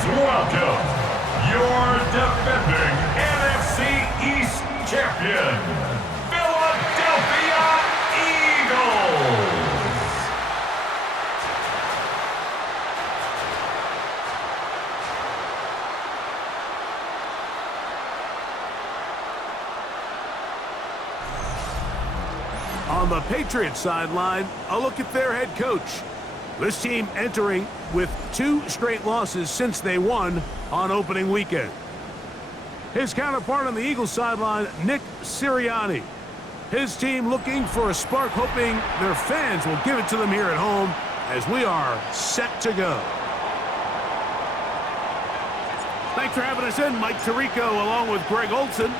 Please welcome your defending NFC East champion, Philadelphia Eagles. On the Patriots sideline, a look at their head coach. This team entering with 2 straight losses since they won on opening weekend. His counterpart on the Eagles sideline, Nick Sirianni. His team looking for a spark, hoping their fans will give it to them here at home as we are set to go. Thanks for having us in, Mike Tirico along with Greg Olson.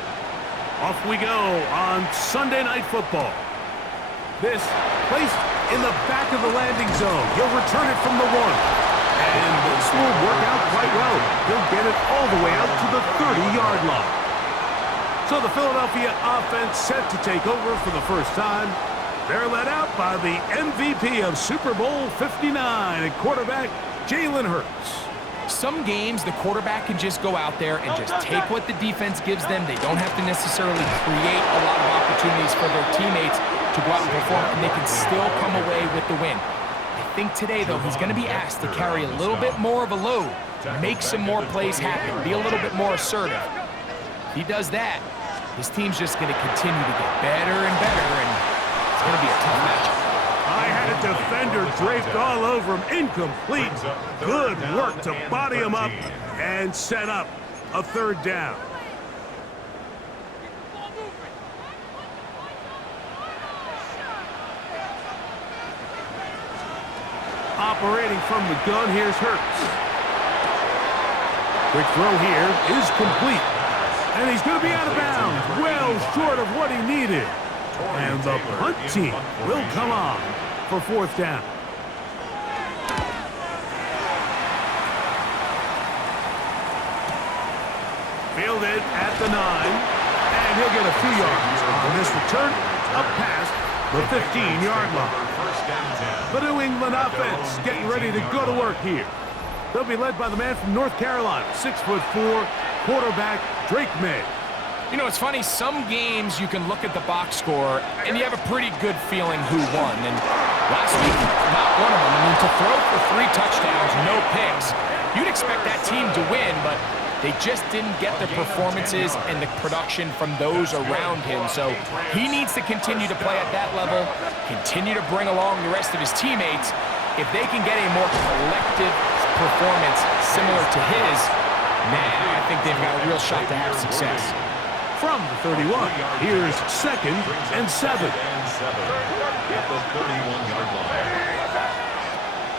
Off we go on Sunday Night Football. This placed in the back of the landing zone. He'll return it from the 1. And this will work out quite well. He'll get it all the way out to the 30-yard line. So the Philadelphia offense set to take over for the first time. They're led out by the MVP of Super Bowl 59 at quarterback, Jalen Hurts. Some games, the quarterback can just go out there and just take what the defense gives them. They don't have to necessarily create a lot of opportunities for their teammates to go out and perform, and they can still come away with the win. I think today, though, he's going to be asked to carry a little bit more of a load, make some more plays happen, be a little bit more assertive. If he does that, his team's just going to continue to get better and better, and it's going to be a tough matchup. I had a defender draped all over him. Incomplete. Good work to body him up and set up a 3rd down. Operating from the gun, here's Hurts. Quick throw here is complete. And he's going to be out of bounds. Well short of what he needed. And the punt team will come on for 4th down. Fielded at the 9. And he'll get a few yards on this return up past the 15-yard line. The New England offense getting ready to go to work here. They'll be led by the man from North Carolina, 6'4", quarterback Drake May. You know, it's funny, some games you can look at the box score and you have a pretty good feeling who won. And last week, not one of them. I mean, to throw for 3 touchdowns, no picks, you'd expect that team to win, but they just didn't get the performances and the production from those around him. So he needs to continue to play at that level, continue to bring along the rest of his teammates. If they can get a more collective performance similar to his, man, I think they've got a real shot to have success. From the 31, here's 2nd and 7.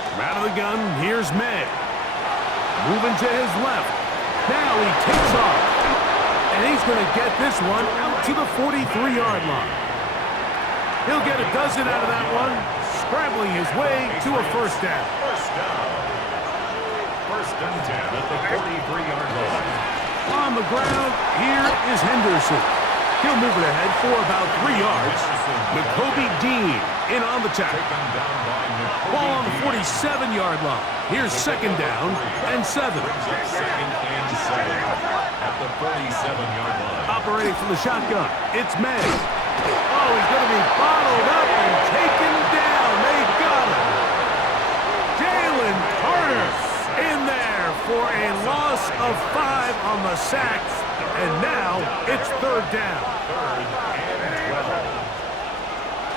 From out of the gun, here's May. Moving to his left. Now he takes off. And he's going to get this one out to the 43-yard line. He'll get a dozen out of that one, scrambling his way to a 1st down. 1st and 10 at the 43-yard line. On the ground, here is Henderson. He'll move it ahead for about 3 yards. Nakobe Dean in on the tackle. Ball on the 47-yard line. Here's 2nd down and 7. 2nd and 7 at the 47-yard line. Operating from the shotgun, it's May. Oh, he's going to be bottled up and taken down. They got him. Jalen Carter in there for a loss of 5 on the sack. And now it's 3rd down. 3rd and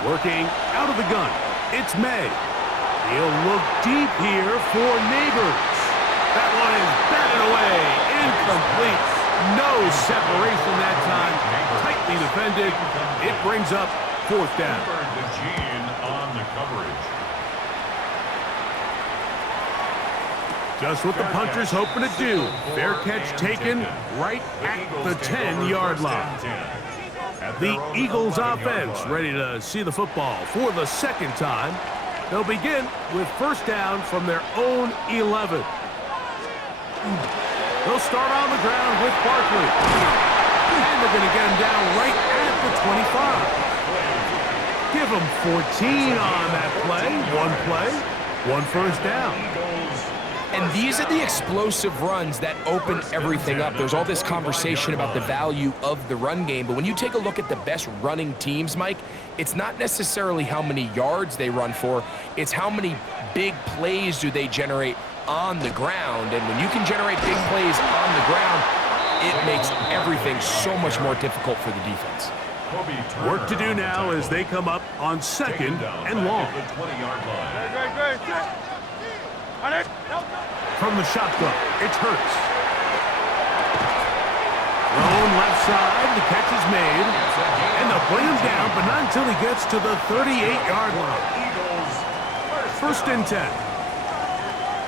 12. Working out of the gun, it's May. He'll look deep here for Neighbors. That one is batted away. Incomplete. No separation that time. Tightly defended. It brings up 4th down. On the coverage. Just what the punter's hoping to do. Fair catch taken right at the 10-yard line. The Eagles offense ready to see the football for the 2nd time. They'll begin with 1st down from their own 11. They'll start on the ground with Barkley. And they're going to get him down right at the 25. Give him 14 on that play. 1 play, 1 first down. And these are the explosive runs that open everything up. There's all this conversation about the value of the run game, but when you take a look at the best running teams, Mike, it's not necessarily how many yards they run for, it's how many big plays do they generate on the ground. And when you can generate big plays on the ground, it makes everything so much more difficult for the defense. Work to do now as they come up on second and long. From the shotgun, it's Hurts. Thrown left side, the catch is made. And they'll bring him down, but not until he gets to the 38-yard line. First and 10.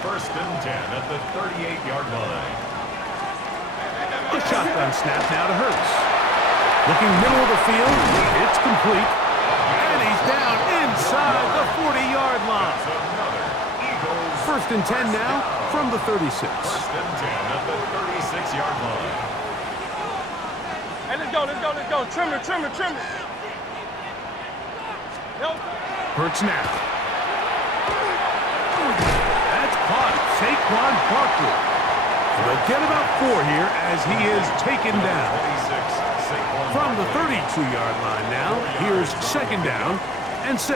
First and 10 at the 38-yard line. A shotgun snap now to Hurts. Looking middle of the field, it's complete. And he's down inside the 40-yard line. First and 10 now from the 36. First and 10 at the 36-yard line. Hey, let's go. Trim it. Hurts now. That's caught. Saquon Barkley. They'll get about 4 here as he is taken down. From the 32-yard line now, here's second down and 6.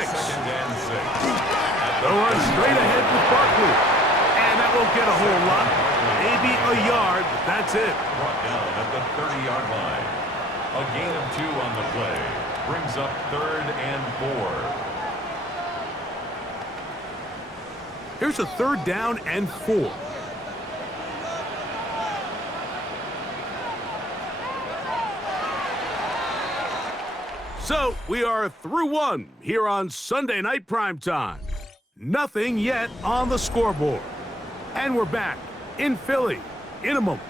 They'll run straight ahead with Barkley. And that won't get a whole lot. Maybe a yard, but that's it. Brought down at the 30-yard line. A gain of 2 on the play. Brings up 3rd and 4. Here's a 3rd down and 4. So we are through one here on Sunday Night Primetime. Nothing yet on the scoreboard. And we're back in Philly in a moment.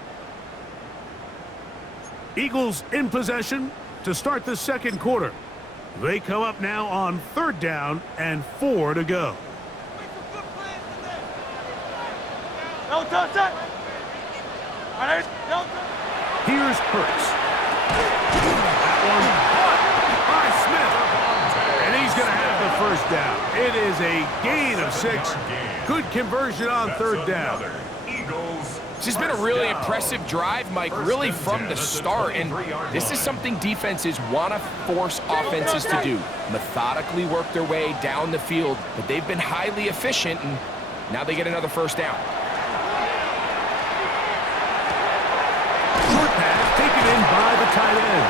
Eagles in possession to start the second quarter. They come up now on 3rd down and 4 to go. No touch it. Here's Hurts. That one caught by Smith. And he's going to have the first down. It is a gain of 6. Good conversion on 3rd down. This has been a really impressive drive, Mike, really from the start. And this is something defenses want to force offenses to do. Methodically work their way down the field, but they've been highly efficient, and now they get another first down. Short pass taken in by the tight end.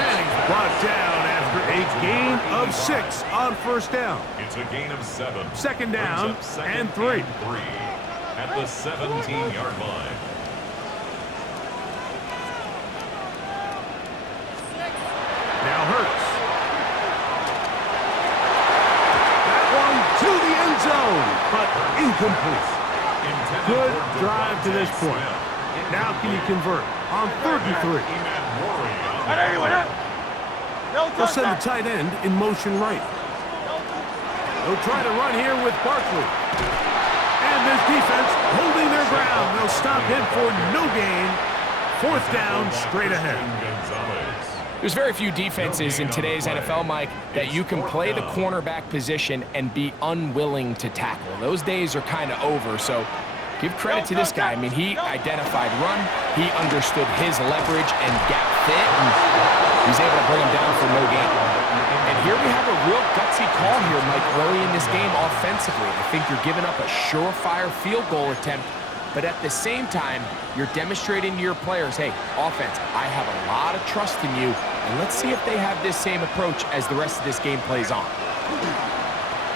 And he's brought down after a gain of 6 on 1st down. It's a gain of 7. Second down and 3. At the 17-yard line. Now Hurts. That one to the end zone, but incomplete. Good drive to this point. Now can you convert on 3rd and 3? They'll send the tight end in motion right. They'll try to run here with Barkley. And this defense holding their ground. They'll stop him for no gain. 4th down, straight ahead. There's very few defenses in today's NFL, Mike, that you can play the cornerback position and be unwilling to tackle. Those days are kind of over, so give credit to this guy. I mean, he identified run, he understood his leverage and gap fit, and he's able to bring him down for no gain. And here we have a real gutsy call here, Mike, early in this game offensively. I think you're giving up a surefire field goal attempt, but at the same time, you're demonstrating to your players, hey, offense, I have a lot of trust in you, and let's see if they have this same approach as the rest of this game plays on.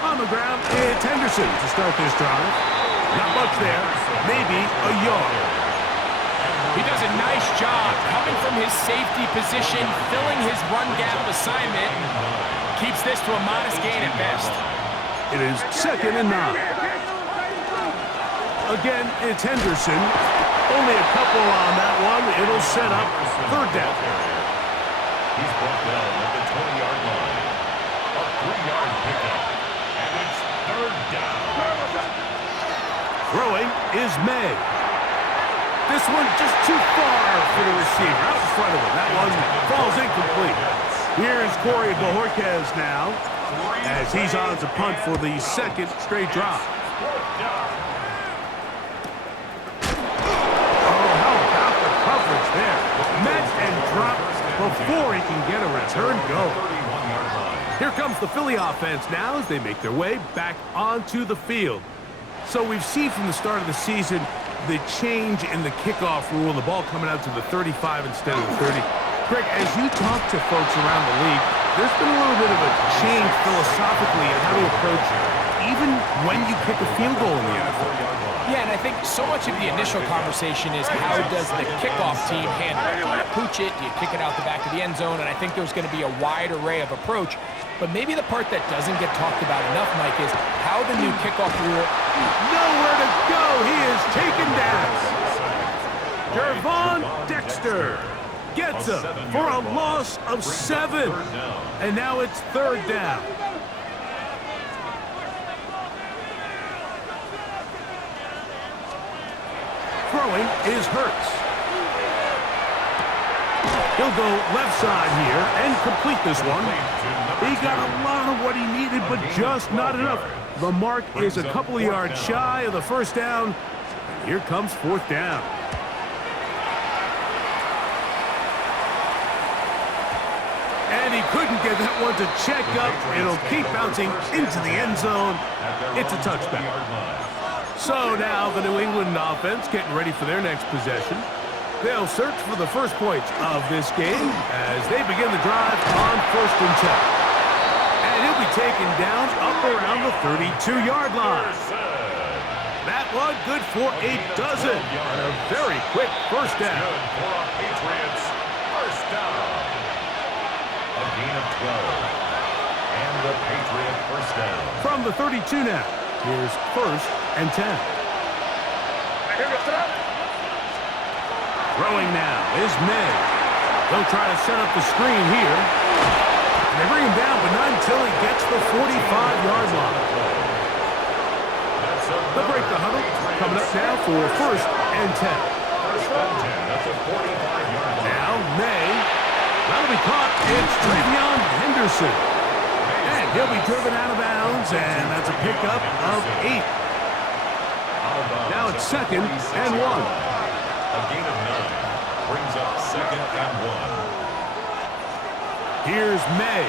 On the ground, it's Henderson to start this drive. Not much there, maybe a yard. He does a nice job coming from his safety position, filling his run gap assignment. Keeps this to a modest gain at best. It is 2nd and 9. Again, it's Henderson. Only a couple on that one. It'll set up 3rd down. He's brought down at the 20-yard line. A 3-yard pickup. And it's 3rd down. Throwing is May. This one just too far for the receiver. Out in front of him. That one falls incomplete. Here's Corey Bojorquez now as he's on to punt for the 2nd straight drive. before he can get a return going. 31-yard line. Here comes the Philly offense now as they make their way back onto the field. So we've seen from the start of the season the change in the kickoff rule, the ball coming out to the 35 instead of the 30. Greg, as you talk to folks around the league, there's been a little bit of a change philosophically in how to approach even when you kick a field goal in the NFL. Yeah, and I think so much of the initial conversation is how does the kickoff team handle it? Do you pooch it? Do you kick it out the back of the end zone? And I think there's going to be a wide array of approach. But maybe the part that doesn't get talked about enough, Mike, is how the new kickoff rule... Nowhere to go. He is taken down. Jervon Dexter gets him for a loss of 7. And now it's 3rd down. Throwing is Hurts. He'll go left side here and complete this one. He got a lot of what he needed, but just not enough. The mark is a couple of yards shy of the 1st down. Here comes 4th down. And he couldn't get that one to check up. It'll keep bouncing into the end zone. It's a touchback. So now the New England offense getting ready for their next possession. They'll search for the first points of this game as they begin the drive on 1st and 10. And he'll be taken down up around the 32-yard line. That one good for a dozen. And a very quick 1st down. Good for a Patriots 1st down. A gain of 12. And the Patriot 1st down. From the 32 now, here's 1st and 10. Throwing now is May. They'll try to set up the screen here. And they bring him down, but not until he gets the 45-yard line. They'll break the huddle. Coming up now for 1st and 10. 1st and 10. That's a 45-yard line. Now May. That'll be caught. It's Travion Henderson. And he'll be driven out of bounds, and that's a pickup of 8. Now it's 2nd and 1. A gain of 9 brings up 2nd and 1. Here's May.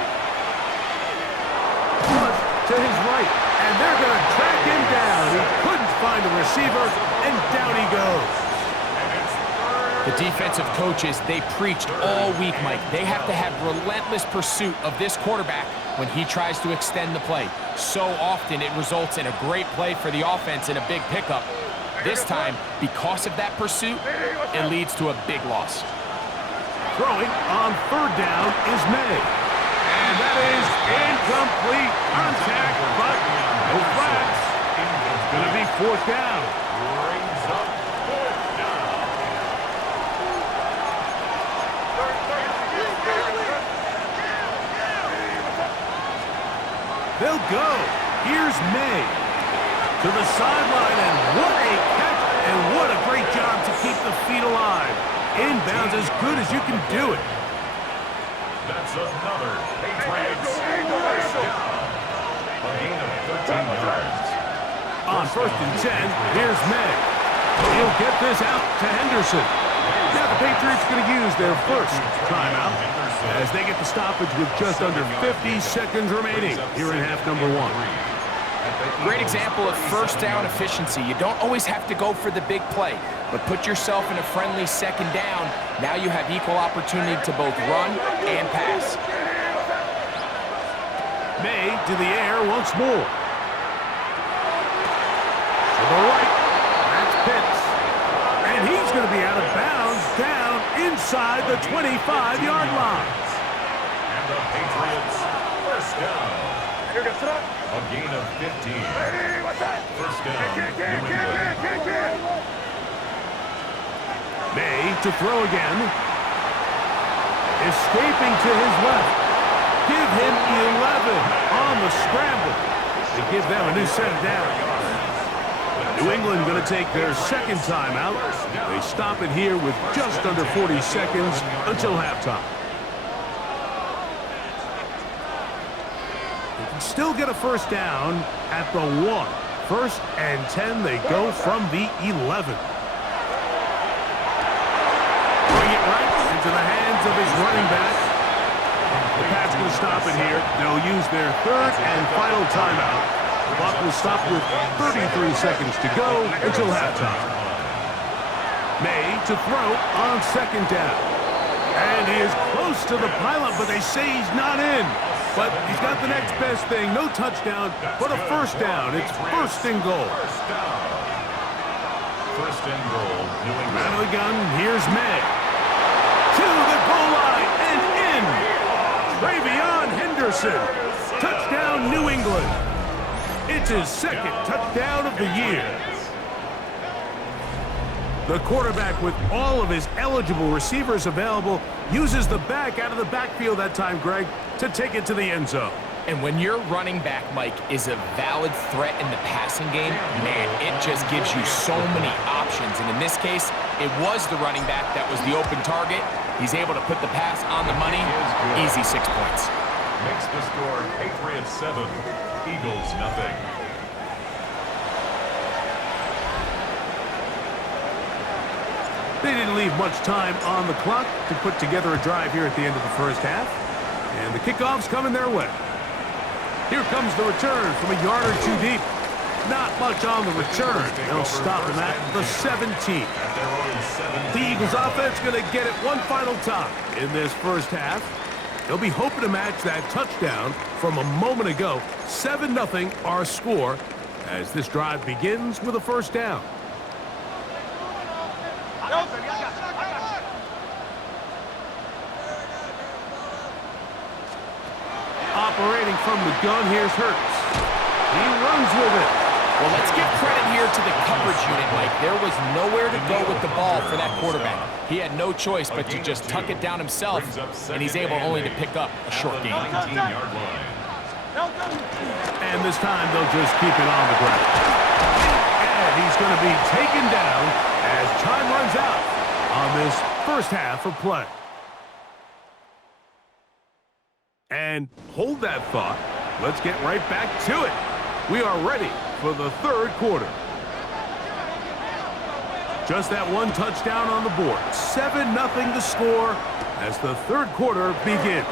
Flush to his right, and they're going to track him down. He couldn't find a receiver, and down he goes. The defensive coaches, they preached all week, Mike. They have to have relentless pursuit of this quarterback when he tries to extend the play. So often it results in a great play for the offense and a big pickup. This time, because of that pursuit, it leads to a big loss. Throwing on 3rd down is May. And that is incomplete contact, but no flags. It's going to be 4th down. Brings up 4th down. They'll go. Here's May to the sideline, and what a catch, and what a great job to keep the feet alive. Inbounds as good as you can do it. That's another Patriots 1st down. A gain of 13 yards. On 1st and 10, here's May. He'll get this out to Henderson. Now the Patriots are going to use their 1st timeout as they get the stoppage with just under 50 seconds remaining here in half number 1. Great example of 1st down efficiency. You don't always have to go for the big play, but put yourself in a friendly 2nd down. Now you have equal opportunity to both run and pass. May to the air once more. To the right, that's Pitts. And he's going to be out of bounds down inside the 25-yard line. And the Patriots 1st down. A gain of 15. 1st down, New England. May to throw again. Escaping to his left. Give him 11 on the scramble. They give them a new set of downs. New England going to take their 2nd timeout. They stop it here with just under 40 seconds until halftime. They can still get a 1st down at the 1. 1st and 10, they go from the 11. Bring it right into the hands hands of his running back. The Pats going to stop it here. They'll use their third and final timeout. The clock will stop with 33 seconds to go until halftime. May to throw on second down. And he is close to the pylon, but they say he's not in. But he's got the next best thing. No touchdown, but a first down. It's first and goal. First and goal, New England. Out of the gun, here's May. To the goal line and in. Travion Henderson. Touchdown, New England. It's his second touchdown of the year. The quarterback, with all of his eligible receivers available, uses the back out of the backfield that time, Greg, to take it to the end zone. And when your running back, Mike, is a valid threat in the passing game, man, it just gives you so many options. And in this case, it was the running back that was the open target. He's able to put the pass on the money. Easy 6 points. Makes the score Patriots 7, Eagles nothing. They didn't leave much time on the clock to put together a drive here at the end of the first half. And the kickoff's coming their way. Here comes the return from a yard or two deep. Not much on the return. They'll stop him at the 17. The Eagles offense going to get it one final time in this first half. They'll be hoping to match that touchdown from a moment ago. 7-0 our score as this drive begins with a first down. Operating from the gun, here's Hurts. He runs with it. Well, let's give credit here to the coverage unit, Mike. There was nowhere to go with the ball for that quarterback. He had no choice but to just tuck it down himself, and he's able only to pick up a short gain. And this time they'll just keep it on the ground. And he's going to be taken down as time runs out on this first half of play. And hold that thought. Let's get right back to it. We are ready for the third quarter. Just that one touchdown on the board. 7-0 the score as the third quarter begins.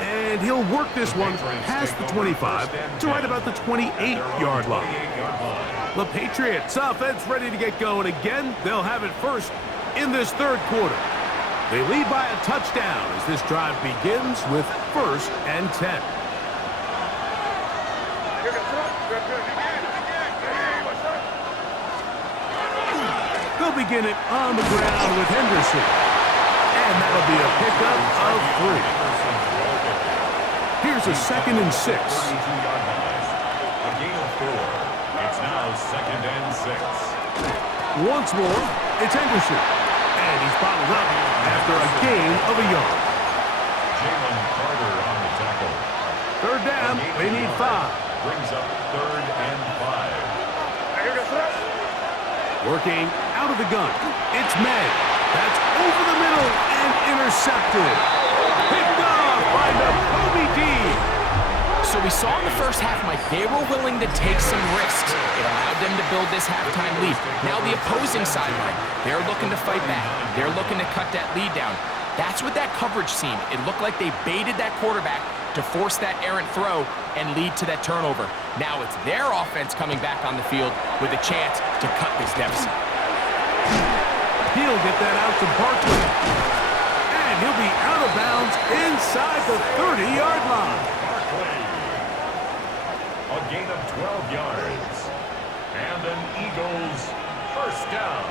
And he'll work this one past the 25 to right about the 28-yard line. The Patriots offense ready to get going again. They'll have it first in this third quarter. They lead by a touchdown as this drive begins with 1st and 10. They'll begin it on the ground with Henderson. And that'll be a pickup of 3. Here's a 2nd and 6. A gain of 4. It's now 2nd and 6. Once more, it's Henderson. And he's bottled up after a gain of a yard. Jalen Carter on the tackle. Third down, they need 5. Brings up 3rd and 5. Working out of the gun, it's May. That's over the middle and intercepted. Picked off by Kobe D. So we saw in the first half, Mike, they were willing to take some risks. It allowed them to build this halftime lead. Now the opposing sideline, they're looking to fight back. They're looking to cut that lead down. That's what that coverage seemed. It looked like they baited that quarterback to force that errant throw and lead to that turnover. Now it's their offense coming back on the field with a chance to cut this deficit. He'll get that out to Barkley. And he'll be out of bounds inside the 30-yard line. A gain of 12 yards. And an Eagles first down.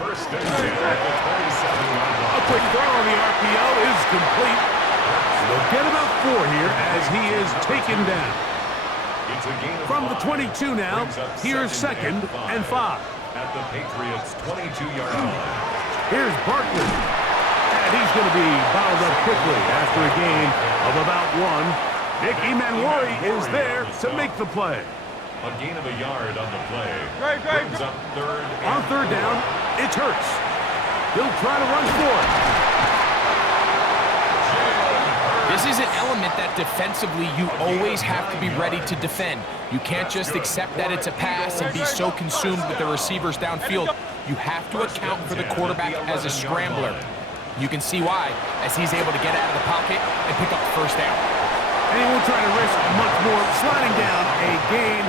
First and 10 at the 27-yard line. A quick throw on the RPO is complete. They'll get about 4 here as he is taken down. It's a gain of From the 5. 22 now, here's 2nd and 5. At the Patriots' 22-yard line. Here's Barkley. And he's going to be bottled up quickly after a gain of about 1. Nick Emanwari is there to make the play. A gain of a yard on the play. Brings up 3rd and On 3rd down, it's Hurts. He'll try to run for it. This is an element that defensively you always have to be ready to defend. You can't just accept that it's a pass and be so consumed with the receivers downfield. You have to account for the quarterback as a scrambler. You can see why, as he's able to get out of the pocket and pick up the first down. And he won't try to risk much more, sliding down a gain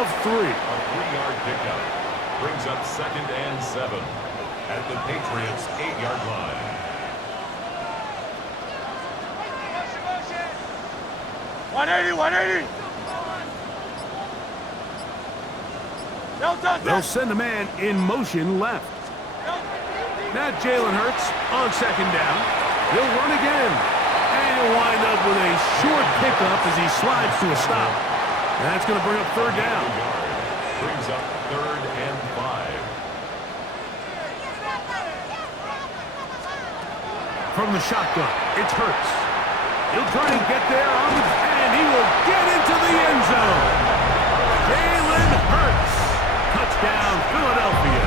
of 3. A 3-yard pickup brings up 2nd and 7 at the Patriots' 8-yard line. They'll send a man in motion left. Now Jalen Hurts on 2nd down. He'll run again. And he'll wind up with a short pickup as he slides to a stop. That's going to bring up 3rd down. Brings up 3rd and 5. From the shotgun, it's Hurts. He'll try and get there and he will get into the end zone. Jalen Hurts. Touchdown, Philadelphia.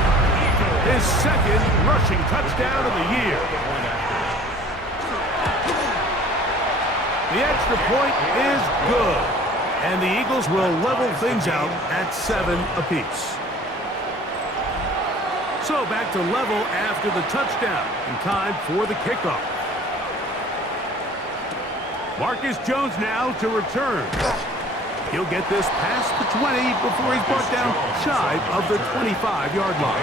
His 2nd rushing touchdown of the year. The extra point is good. And the Eagles will level things out at 7 apiece. So back to level after the touchdown in time for the kickoff. Marcus Jones now to return. He'll get this past the 20 before he's brought down shy of the 25-yard line.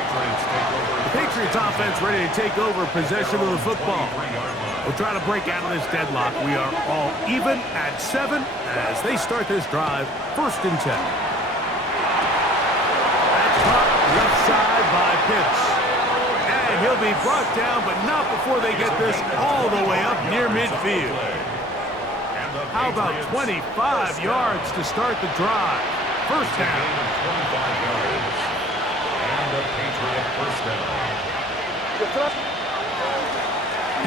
The Patriots offense ready to take over possession of the football. We'll try to break out of this deadlock. We are all even at 7 as they start this drive, 1st and 10. That's caught left side by Pitts. And he'll be brought down, but not before they get this all the way up near midfield. How about 25 yards to start the drive? 1st down. 25 yards. And the Patriot 1st down.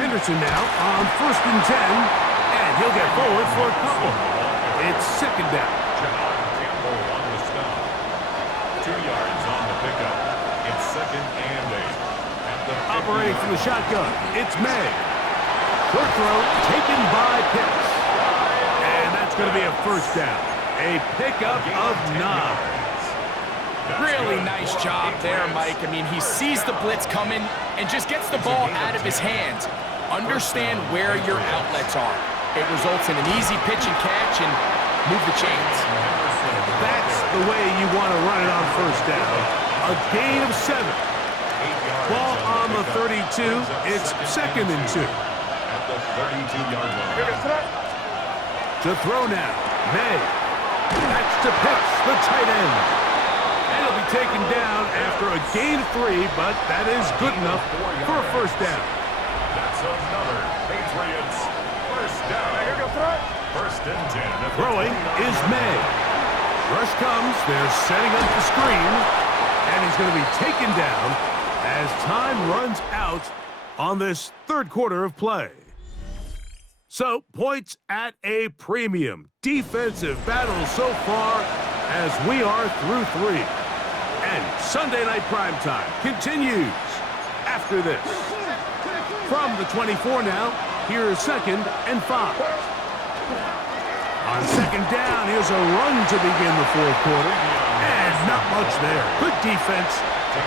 Henderson now on 1st and 10, and he'll get forward for a couple. It's 2nd down. Campbell on the stop. 2 yards on the pickup. It's 2nd and 8. Operating from the shotgun, it's May. Short throw taken by Pitts. And that's going to be a 1st down. A pickup of 9. Really nice job there, Mike. I mean, he sees the blitz coming and just gets the ball out of his hands. Understand where your outlets are. It results in an easy pitch and catch and move the chains. That's the way you want to run it on 1st down. A gain of 7. Ball on the 32. It's 2nd and 2. At the 32-yard line. To throw now. May. That's to Pitts, the tight end. And he'll be taken down after a gain of 3, but that is good enough for a 1st down. That's another Patriots 1st down. 1st and 10. Throwing is May. Rush comes. They're setting up the screen. And he's going to be taken down as time runs out on this 3rd quarter of play. So, points at a premium. Defensive battle so far as we are through 3. And Sunday Night Primetime continues after this. From the 24 now, here's 2nd and 5. On 2nd down, here's a run to begin the 4th quarter. And not much there. Good defense,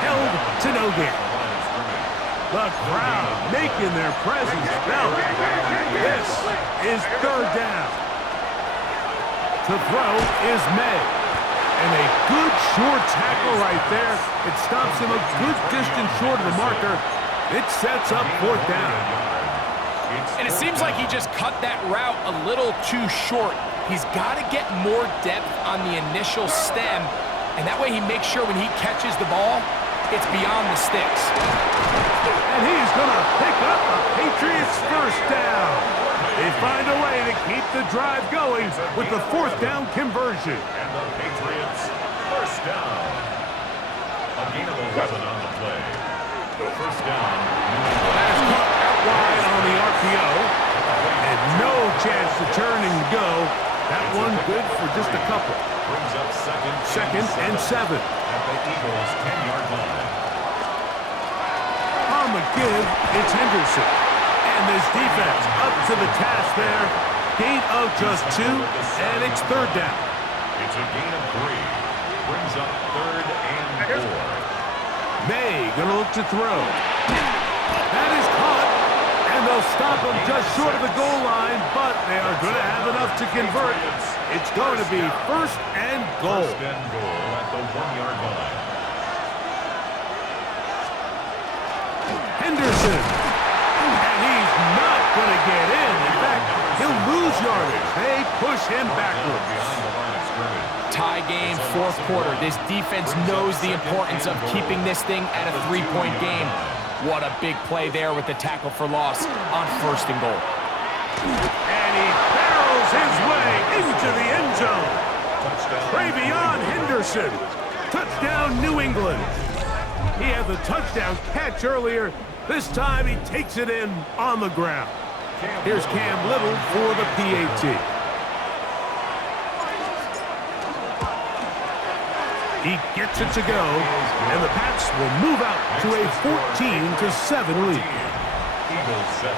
held to no gain. The crowd making their presence felt. This is 3rd down. To throw is May. And a good short tackle right there. It stops him a good distance short of the marker. It sets up 4th down. And it seems like he just cut that route a little too short. He's got to get more depth on the initial stem, and that way he makes sure when he catches the ball, it's beyond the sticks. And he's going to pick up a Patriots 1st down. They find a way to keep the drive going with the 4th down conversion. And the Patriots 1st down. A gain of 11 on the play. 1st down. That's caught out wide on the RPO. And no chance to turn and go. That one good for just a couple. Brings up 2nd and 7. At the Eagles' 10-yard line. On the give, it's Henderson. And this defense up to the task there Gain of just 2, and it's third down. It's a gain of 3. Brings up third and 4. May gonna look to throw. That is caught, and they'll stop him just short of the goal line, but they are gonna have enough to convert. It's going to be first and goal. First and goal at the 1-yard line. Henderson, and he's not gonna get in. In fact, he'll lose yardage. They push him backwards. Behind the line of scrimmage. Tie game, fourth quarter. This defense knows the importance of keeping this thing at a 3-point game. What a big play there with the tackle for loss on first and goal. And he barrels his way into the end zone. Travion Henderson. Touchdown, New England. He had the touchdown catch earlier. This time he takes it in on the ground. Here's Cam Little for the PAT. He gets it to go, and the Pats will move out to a 14-7 lead. Eagles 7.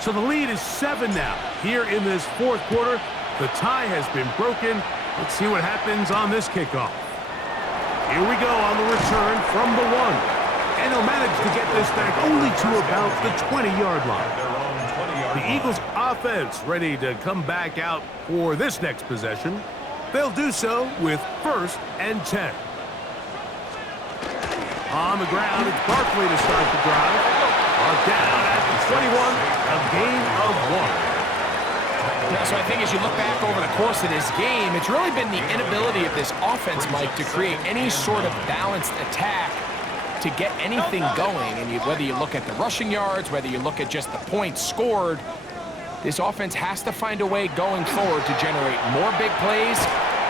So the lead is 7 now. Here in this fourth quarter, the tie has been broken. Let's see what happens on this kickoff. Here we go on the return from the 1. And he'll manage to get this back only to about the 20-yard line. The Eagles offense ready to come back out for this next possession. They'll do so with first and 10. On the ground, it's Barkley to start the drive. Down at the 21, a gain of 1. Yeah, so I think as you look back over the course of this game, it's really been the inability of this offense, Mike, to create any sort of balanced attack to get anything going. And whether you look at the rushing yards, whether you look at just the points scored, this offense has to find a way going forward to generate more big plays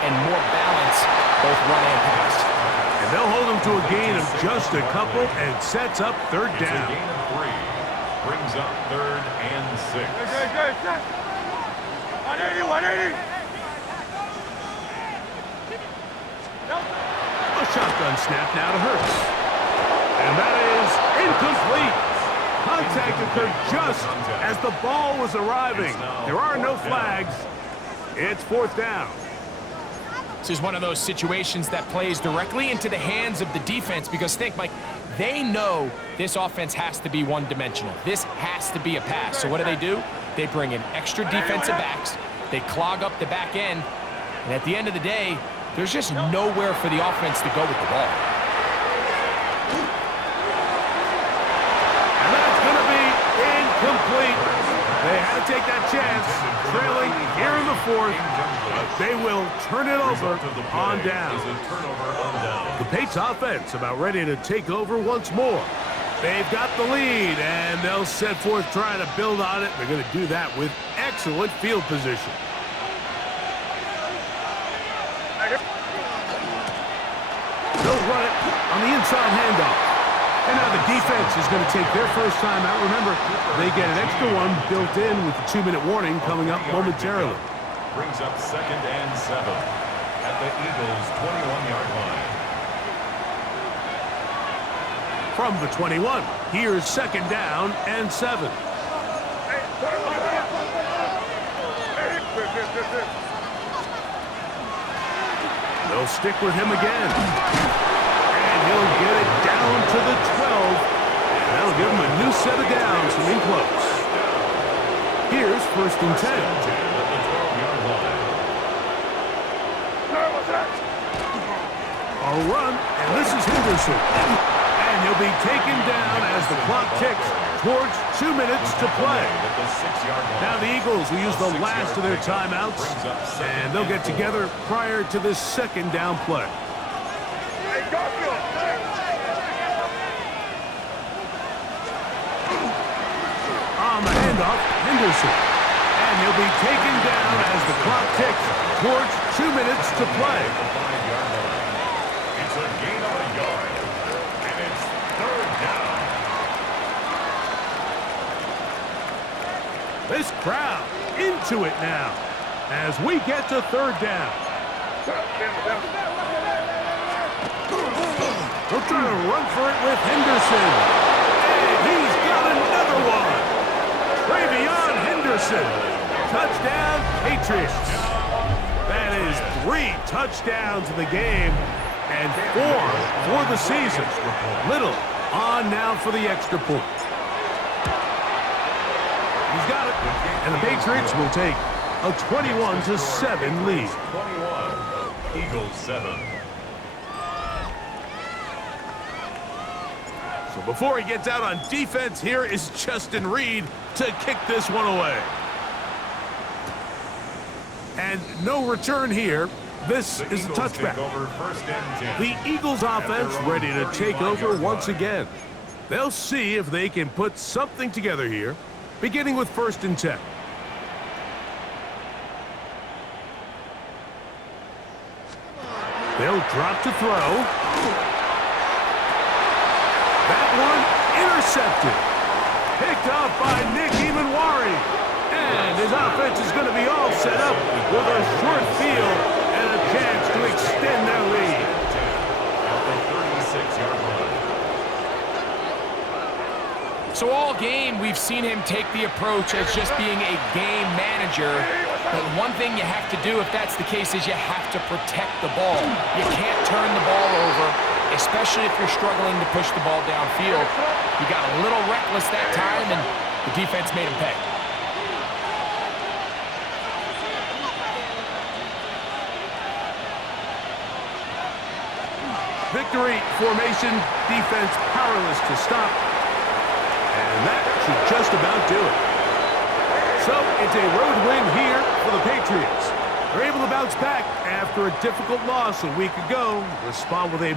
and more balance, both run and pass. And they'll hold them to a gain of just a couple and sets up third It's a down. gain of 3. Brings up third and 6. Good. 180, 180. A shotgun snap now to Hurts. And that is incomplete. Contact occurred just as the ball was arriving. There are no flags. It's fourth down. This is one of those situations that plays directly into the hands of the defense because think, Mike, they know this offense has to be one-dimensional. This has to be a pass. So what do? They bring in extra defensive backs. They clog up the back end. And at the end of the day, there's just nowhere for the offense to go with the ball. And that's going to be incomplete. They had to take that chance, trailing here in the fourth. But they will turn it over on down. The Patriots offense about ready to take over once more. They've got the lead, and they'll set forth trying to build on it. They're going to do that with excellent field position. They'll run it on the inside handoff. And now the defense is going to take their first time out. Remember, they get an extra one built in with the 2-minute warning coming up momentarily. Brings up second and 7 at the Eagles' 21-yard line. From the 21, here's second down and 7. They'll stick with him again. And he'll get it down to the 12. And that'll give him a new set of downs from in close. Here's first and 10. A run, and this is Henderson. And he'll be taken down as the clock ticks towards 2 minutes to play. Now the Eagles will use the last of their timeouts, and they'll get together prior to this second down play. On the handoff, Henderson. And he'll be taken down as the clock ticks towards 2 minutes to play. It's a gain of a yard, and it's third down. This crowd into it now as we get to third down. They'll try to run for it with Henderson. And he's got another one. Travion Henderson. Touchdown, Patriots. That is 3 touchdowns in the game and 4 for the season. Little on now for the extra point. He's got it. And the Patriots will take a 21-7 lead. 21, Eagles 7. So before he gets out on defense, here is Justin Reed to kick this one away. And no return here. This is a touchback. The Eagles offense ready to take over once again. They'll see if they can put something together here, beginning with 1st and 10. They'll drop to throw. That one intercepted. Picked off by Nick Emanwari. And his offense is going to be all set up with a short field and a chance to extend their lead. At the 36-yard line. So all game, we've seen him take the approach as just being a game manager. But one thing you have to do if that's the case is you have to protect the ball. You can't turn the ball over, especially if you're struggling to push the ball downfield. He got a little reckless that time, and the defense made him pay. Victory formation, defense powerless to stop. And that should just about do it. So it's a road win here for the Patriots. They're able to bounce back after a difficult loss a week ago. Respond with a